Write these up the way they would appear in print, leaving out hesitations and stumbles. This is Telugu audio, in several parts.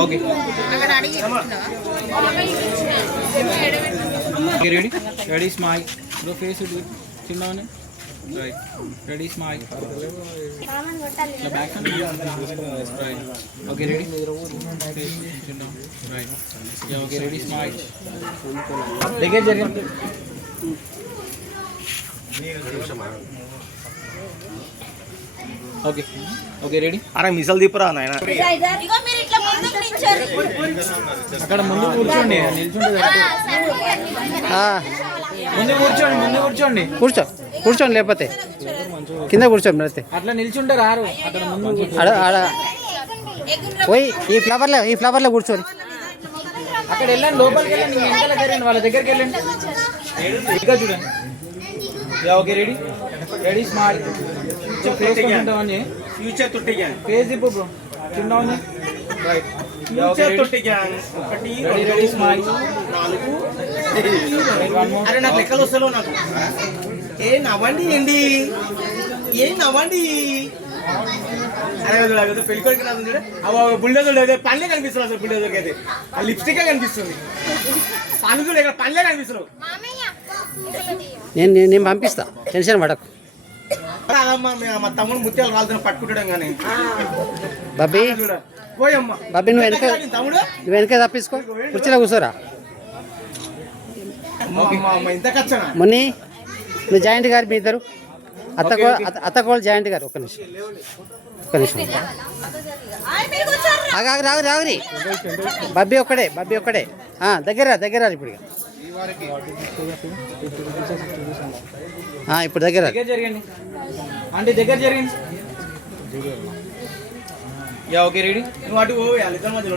Okay ready ready smile bro face చిన్నవనే right ready smile back right okay ready right okay ready smile దగ్గర జరిగింది ఓకే ఓకే రెడీ అరే మిసల్ దీపరా నాయన అక్కడ ముందు కూర్చోండి నిల్చుంటే ముందు కూర్చోండి కూర్చోండి లేకపోతే కింద కూర్చోండి అయితే అట్లా నిల్చుంటే రారు అక్కడ ముందు పోయి ఈ ఫ్లవర్లో కూర్చోండి అక్కడ వెళ్ళండి లోపలికి వెళ్ళండి వెనకాలకి వెళ్ళండి వాళ్ళ దగ్గరికి వెళ్ళండి ఇంకా చూడండి okay ready ready smart future తొట్టి ఫేస్ దిప్పు బ్రో చిన్న ఉంది రైట్ ఫ్యూచర్ తొట్టి ఒకటి రెడీ స్మైల్ 4 అరే నాకు లెక్కలు వస్తలేవు నాకు ఏ నవ్వండి ఏంటి ఏ నవ్వండి అరే పెళ్ళికొడికి రాదు చూడ బుల్డోజర్ అయితే పళ్ళే కనిపిస్తుంది అసలు బుల్డోజర్కి అయితే ఆ లిప్స్టిక్ కనిపిస్తుంది పళ్ళు చూడ ఇక్కడ పళ్ళే కనిపిస్తున్నావు నేను పంపిస్తా టెన్షన్ పడకు మా తమ్ముడు ముత్యాలు రాలుతున్నా పట్టుకుంటాం కానీ బాబీ పోయమ్మా బాబీ నువ్వు వెనక తప్పించుకో కుర్చీలో కూర్చోరా ఇంత ఖర్చనా ముని నువ్వు జాయింట్ గారు మీ ఇద్దరు అత్తకోళ్ళు జాయింట్ గారు ఒక్క నిమిషం రాగురి బాబీ ఒక్కడే దగ్గర ఇప్పుడు ఇప్పుడు దగ్గర జరిగండి అంటే దగ్గర జరిగింది ఓకే రెడీ నువ్వు అడుగు వాళ్ళిద్దరి మధ్యలో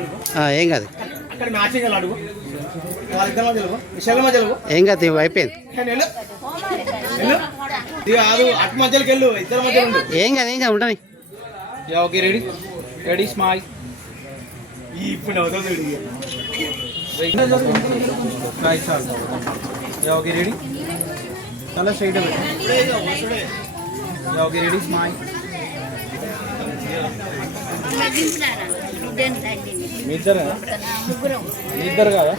ఏం కాదు అక్కడ మ్యాచింగ్ అడుగు వాళ్ళిద్దరి మధ్యలో విశాల మధ్యలో ఏం కాదు అయిపోయింది అటు మధ్యలోకి వెళ్ళు ఇద్దరి మధ్యలో ఏం కాదు ఉండని ఓకే రెడీ రెడీ స్మైల్ ఇప్పుడు అవుతుంది ఓకే రెడీ చాలా స్ట్రైట్ ఓకే రెడీ స్మైల్ మీ ఇద్దరు కదా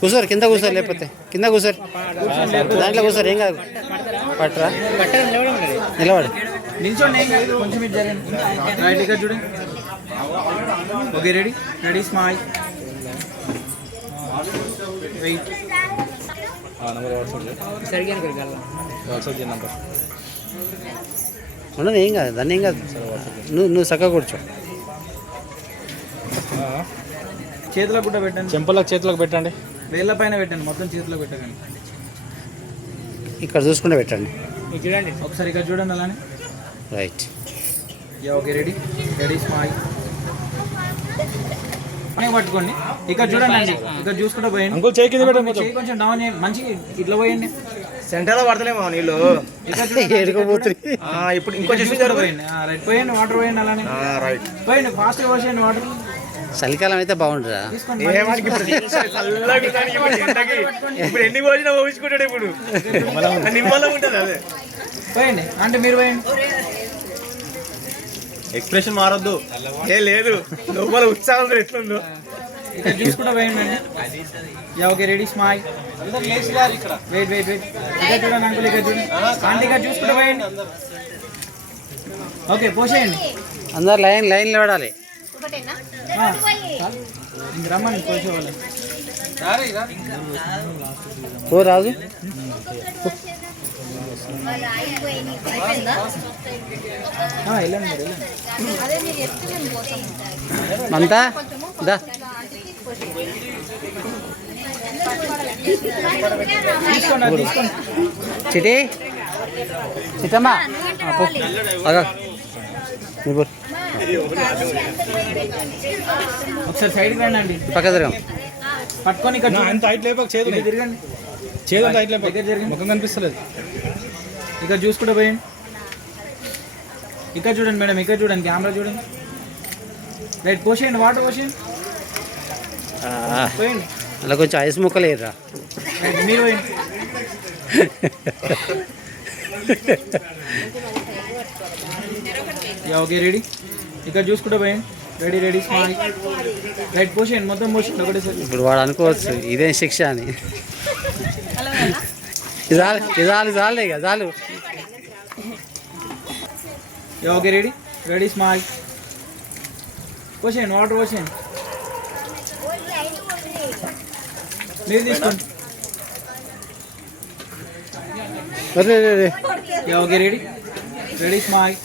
కూర్చోరు కింద కూర్చోరు లేకపోతే కింద కూర్చోరు దాంట్లో కూర్చోరు ఏం కాదు పట్టరా నిలబడు నిల్చోండి ఏం కాదు కొంచెం మీరు జరగండి రైట్ ఇక్కడ చూడండి okay ready ready smile wait ఉండదు ఏం కాదు దాన్ని ఏం కాదు నువ్వు చక్కగా కూర్చో చేతులకు కూడా పెట్టండి చెంపలకు చేతులకు పెట్టండి వేళ్ళ పైన పెట్టండి మొత్తం చేతిలో పెట్టకండి ఇక్కడ చూసుకుంటే పెట్టండి చూడండి ఒకసారి ఇక్కడ చూడండి అలానే right okay ready ready smile పట్టుకోండి ఇక్కడ చూడండి అండి ఇక్కడ చూసుకుంటే పోయండి ఇంకో చేయి కింద పెట్టండి కొంచెం డౌన్ చేయండి మంచిగా ఇట్లా పోయండి సెంటర్లో పడతలేమో నీళ్ళు ఇప్పుడు ఇంకో పోయండి రైట్ పోయండి వాటర్ పోయండి అలానే రైట్ పోయండి ఫాస్ట్గా పోసేయండి వాటర్ చలికాలం అయితే బాగుంటుందా ఇప్పుడు ఎన్ని పోసినా ఊహించుకుంటాడు ఇప్పుడు నిమ్మలం ఉంటుంది అదే పోయండి అంటే మీరు పోయండి ఎక్స్ప్రెషన్ మారొద్దు ఏ లేదు లోపల ఉత్సాహం ఎట్లుందో ఇక్కడ చూసుకుంటా పోయండి అండి ఓకే రెడీ స్మైల్ వెయిట్ ఇక్కడ చూడండి అంకుల్ ఇక్కడ చూడండి ఆంటీ ఇక్కడ చూసుకుంటా పోయండి ఓకే పోసేయండి అందరు లైన్ వాడాలి రమ్మని పోసేవాళ్ళు ఓ రాజు వెళ్ళండి అంతా దా తీసుకోండి చిట్టమ్మా ఒకసారి సైడ్కి రండి అండి పక్క తిరగం పట్టుకొని ఇక్కడ ఎంత హైట్ లేపక చేదు తిరగండి చేదు అంత హైట్ లేపక దగ్గర జరిగింది ముఖం కనిపిస్తలేదు ఇక్కడ చూసుకుంటూ పోయండి ఇక్కడ చూడండి మేడం ఇక్కడ చూడండి కెమెరా చూడండి రైట్ పోసేయండి వాటర్ పోసేయండి పోయండి అలా కొంచెం ఐస్ ముక్కలు వేయరా. మీరు పోయండి. Okay ready. ఇక్కడ చూసుకుంటే పోయండి. Ready ready smile. రైట్ పోసేయండి, మొత్తం పోసేయండి ఒకటేసారి. ఇప్పుడు వాడు అనుకోవచ్చు ఇదేం శిక్ష అని. చాలు ఇక చాలు. Okay ready ready smile. పోసేయండి, వాటర్ పోసేయండి. మీరు తీసుకోండి. Okay ready ready smile.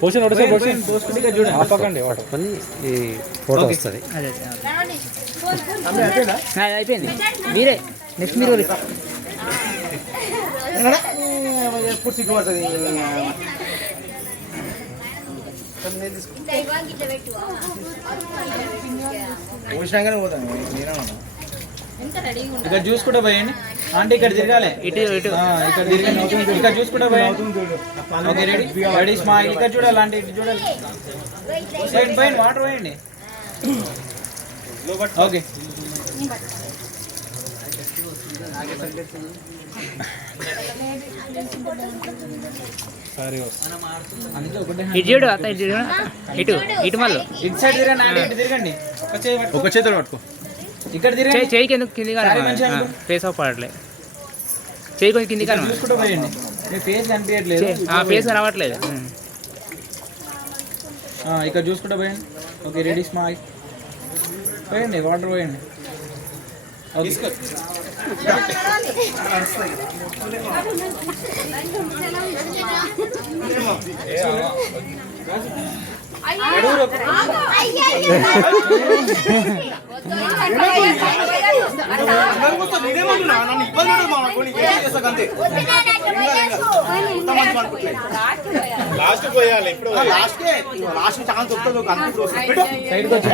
పోసుకుంటే ఇక్కడ చూడండి. ఆపకండి వాటర్ పని ఈ ఫోటో వస్తుంది. అయిపోయింది. మీరే నెక్స్ట్ మీరు ఎప్పుడు సిగ్గుపడుతుంది. పోసినాకనే పోతాను. ఇక్కడ చూసుకుంటే పోయండి. అంటే ఇక్కడ తిరగాలి. ఇటు ఇటు ఇక్కడ తిరగండి. ఇక్కడ చూసుకుంటే పోయండి. Okay ready ready smile. ఇక్కడ చూడాలి, అంటే ఇటు చూడాలి. పోయండి వాటర్ పోయండి. ఓకే ఇటు చూడు అత్త, ఇటు చూడు ఇటు ఇటు మళ్ళీ ఇటు సైడ్ తిరగండి. అంటే ఇటు తిరగండి. ఒక చేతులు పట్టుకో. ఇక్కడ తిరగండి. చేయికి ఎందుకు కింది కానీ ఫేస్ ఆఫ్ పడట్లే. చేయి కొంచెం కింది కానీ చూసుకుంటూ పోయండి. మీ ఫేస్ కనిపించట్లేదు. ఫేస్ రావట్లేదు. ఇక్కడ చూసుకుంటూ పోయండి. Okay ready smile. పోయండి వాటర్ పోయండి. ఓకే లాస్ట్ పోయాలి. ఇప్పుడు లాస్ట్ ఛాన్స్ వస్తుంది. సైడ్కి వచ్చి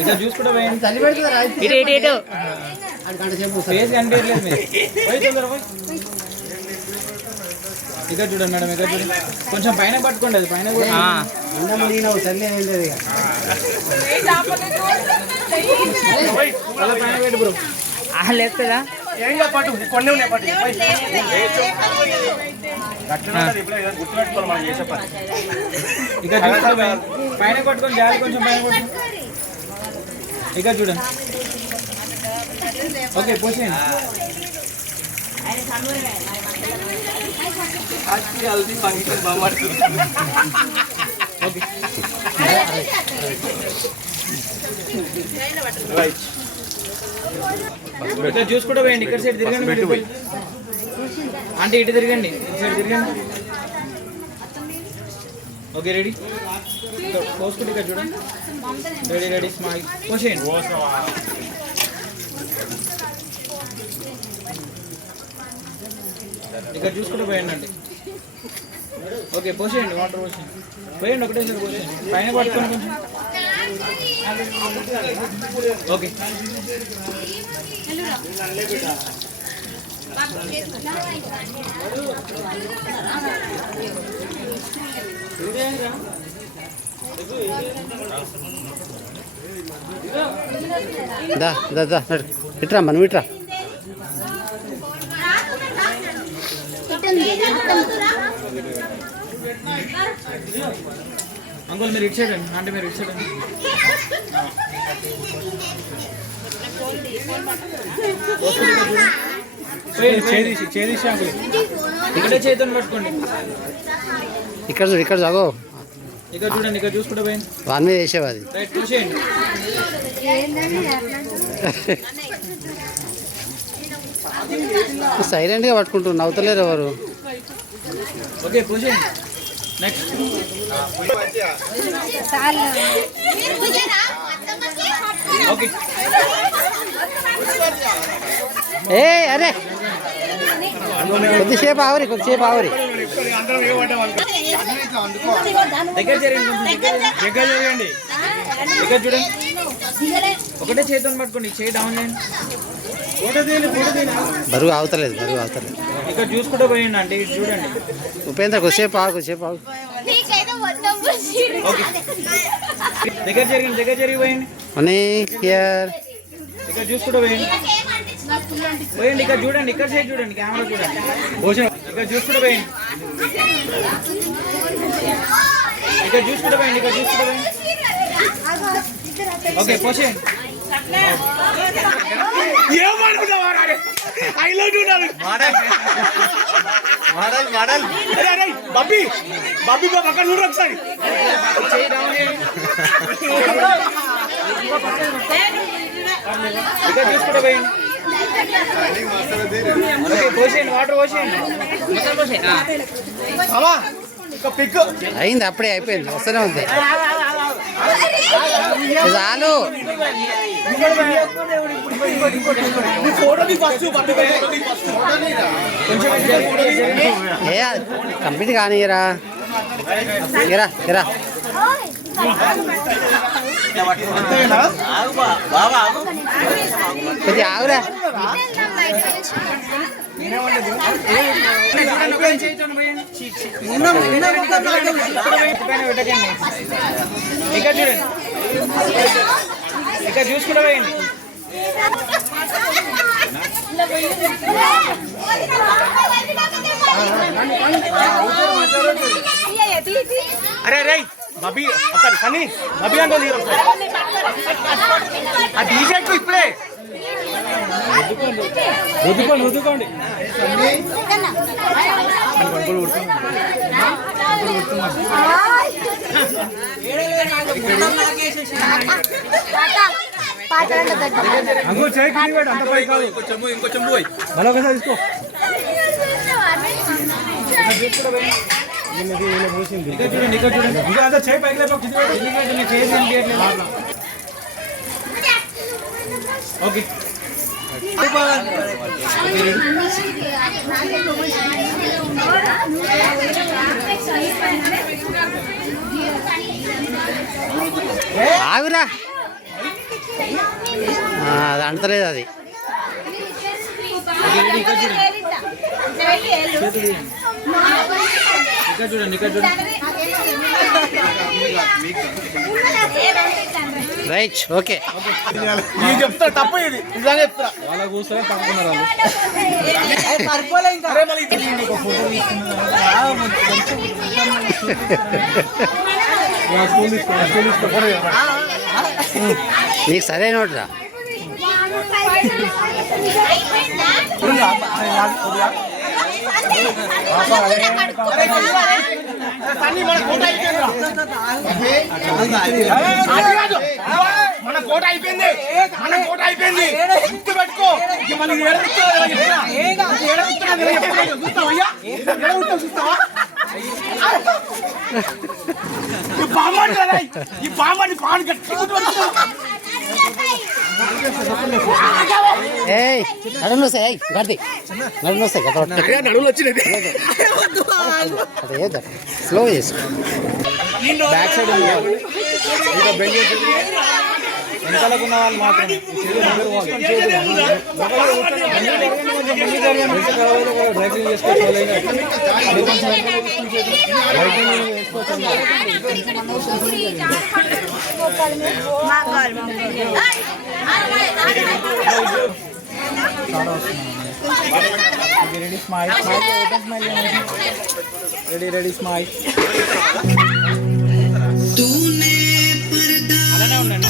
ఇక్కడ చూసుకుంటూ పోయండి. ఇటు ఇటు ఇటు ఫేస్ కనిపించట్లేదు. మీరు పోయి తొందర పోయి. ఇక్కడ చూడండి మేడం, ఇక్కడ చూడండి. కొంచెం పైన పట్టుకోండి. అది పైన కూడా పైన పెట్టి బ్రో. లేస్తుందా? పట్టు కొన్ని ఉన్నాయి. పట్టు గుర్తుపెట్టుకోవాలి మనం చేసే పని. ఇక్కడ చూసుకుంటూ పైన కొట్టుకొని జాలి కొంచెం పైన కొట్టుకోండి. ఇక్కడ చూడండి. ఓకే పోసేయండి. ఓకే ఇక్కడ చూసుకుంటూ పోయండి. ఇక్కడ సైడ్ తిరగండి. అంటే ఇటు తిరగండి. ఇటు సైడ్ తిరగండి. ఓకే రెడీ పోసుకుంటే ఇక్కడ చూడండి. Ready ready smile. పోసేయండి. ఇక్కడ చూసుకుంటూ పోయండి అండి. ఓకే పోసేయండి, వాటర్ పోసేయండి. పోయండి ఒకటేసారి పోసేయండి. పైన పట్టుకొని కొంచెం. ఓకే దా దా దా ఇట్రా మనం ఇట్రా. అంకుల్ మీరు ఇటు సైడ్ అండి. అంటే మీరు ఇటు సైడ్ అండి. చేదీసి అంకుల్ ఇక్కడే చేతుని పట్టుకోండి. ఇక్కడ చూడు, ఇక్కడ చాగో. ఇక్కడ చూడండి. ఇక్కడ చూసుకుంటే పోయింది. వాని మీద వేసేవా అది. రైట్ చూసేయండి. సైలెంట్గా పట్టుకుంటూ నవ్వుతలేరు ఎవరు. ఓకే పోసేయండి. నెక్స్ట్ ఓకే ఏ అరే కొద్దిసేపు ఆవరి, కొద్దిసేపు ఆవరి. దగ్గర జరగండి. దగ్గర జరగండి. దగ్గర చూడండి. ఒకటే చేతిని పట్టుకోండి. చేయి డౌన్ చేయండి. బరువు అవుతలేదు, బరువు అవుతలేదు. ఇక్కడ చూసుకుంటూ పోయండి అంటే ఇటు చూడండి. ఉపేంద్ర కొద్దిసేపు ఆగు ఓకే దగ్గర జరిగి పోయండి. అని హియర్ ఇక్కడ చూసుకుంటూ పోయండి. ఇక్కడ చూడండి, ఇక్కడ సైడ్ చూడండి, కెమెరా చూడండి. ఇక్కడ చూసుకుంటూ పోయండి. ఇక్కడ చూసుకుంటూ పోయండి. ఓకే పోసేయండి. బాబీ అక్కడ చూడు ఒకసారి. ఇక్కడ చూసుకుంటూ పోయండి. పోసేయండి, వాటర్ పోసేయండి. పిక్ అయింది, అప్పుడే అయిపోయింది, వస్తూనే ఉంది. చాలు ఏ కంప్లీట్ కానీరా. ఇరా కొద్దిగా ఆగురా. ఇక్కడ చూడండి, ఇక్కడ చూసుకుంటూ పోయండి. అరే రై బాబీ ఒకసారి సన్నీ బాబీ అంటే ఆ టీషర్ట్ ఇప్పుడే రుద్దుకోండి. ఇంకొంచెం పోయి మళ్ళీ ఒకసారి తీసుకో. ఇక్కడ చూడండి. ఓకే ఆగురా. అది అంటలేదు అది. ఇక్కడ చూడండి. Right okay. చెప్తా తప్ప ఇది నిజంగా చెప్తా. వాళ్ళ కూర్చొని పట్టుకున్నారు నీకు సరైన నోట్రా. మన కోట అయిపోయింది. గుర్తు పెట్టుకో. ఈ బామ్మని పాన్ కట్టి ఏయ్ నడుము వస్తాయి, గడ్డి నడుము వస్తాయి కదా. నడువులు వచ్చినది. అదే స్లో చేసుకో. బ్యాక్ సైడ్ వెనకాలకు ఉన్న వాళ్ళు మాత్రం డ్రైవింగ్ చేసుకోవాలి. Ready smile. అలానే ఉండండి.